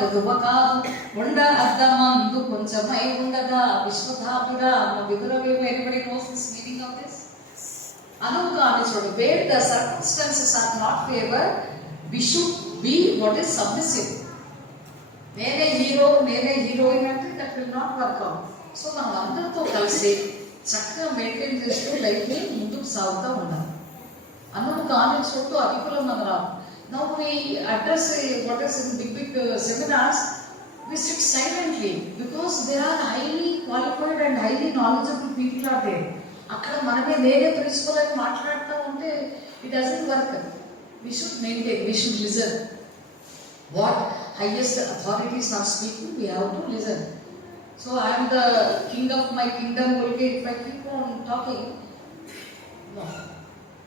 కొదువ కాదు ఉండ అద్దమందు కొంచెమై ఉండదా విశ్వధాభిరామ విదురవి everybody knows this meaning of this అనుక అని చూడు where the circumstances are not favor we should be what is submissive నేనే హీరో నేనే హీరోయిన్ అంటే that will not work out so మనం అందరితో కలిసి చక్కగా మెయింటైన్ చేస్తూ లైఫ్ని ముందుకు సాగుతూ ఉండాలి అన్నుకు ఆమె చూడు అధికులం మనం రావు Now we address what is in big seminars, we sit silently because there are highly qualified and highly knowledgeable people are there. అక్కడ మనమే నేనే ప్రిన్సిపల్ అని మాట్లాడుతూ ఉంటే it doesn't work. We should maintain, we should listen. What highest authorities are speaking, we have to listen. So I am the king of my kingdom, only if I keep on talking, no.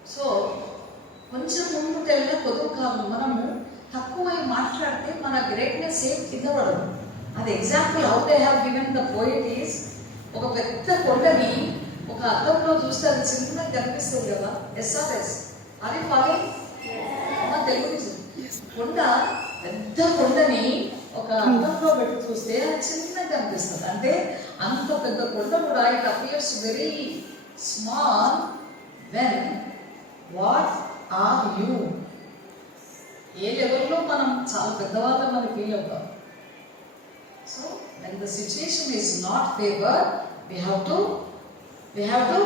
So కొంచెం ముందుకు వెళ్ళిన కొద్దు కాదు మనము తక్కువ మాట్లాడితే మన గ్రేట్నెస్ ఏం కింద పడదు అది example how they have given the poet is ఒక పెద్ద కొండని ఒక అద్దంలో చూస్తే అది చిన్నగా కనిపిస్తుంది కదా ఎస్ఆర్ఎస్ అది ఫాలో తెలుగు కొండ పెద్ద కొండని ఒక అద్దంలో పెట్టి చూస్తే అది చిన్నగా కనిపిస్తుంది అంటే అంత పెద్ద కొండ కూడా it appears very small when what are you a లెవెల్లో మనం చాలా పెద్దవాళ్ళం అని ఫీల్ అవుతాం so when the situation is not favour we have to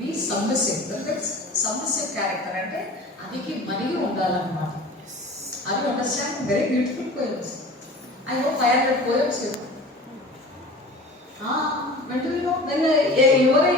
be submissive submissive character అంటే అదికి మరిగి ఉండాలన్నమాట అది understand very beautiful poems I hope 500 poems when do you know when your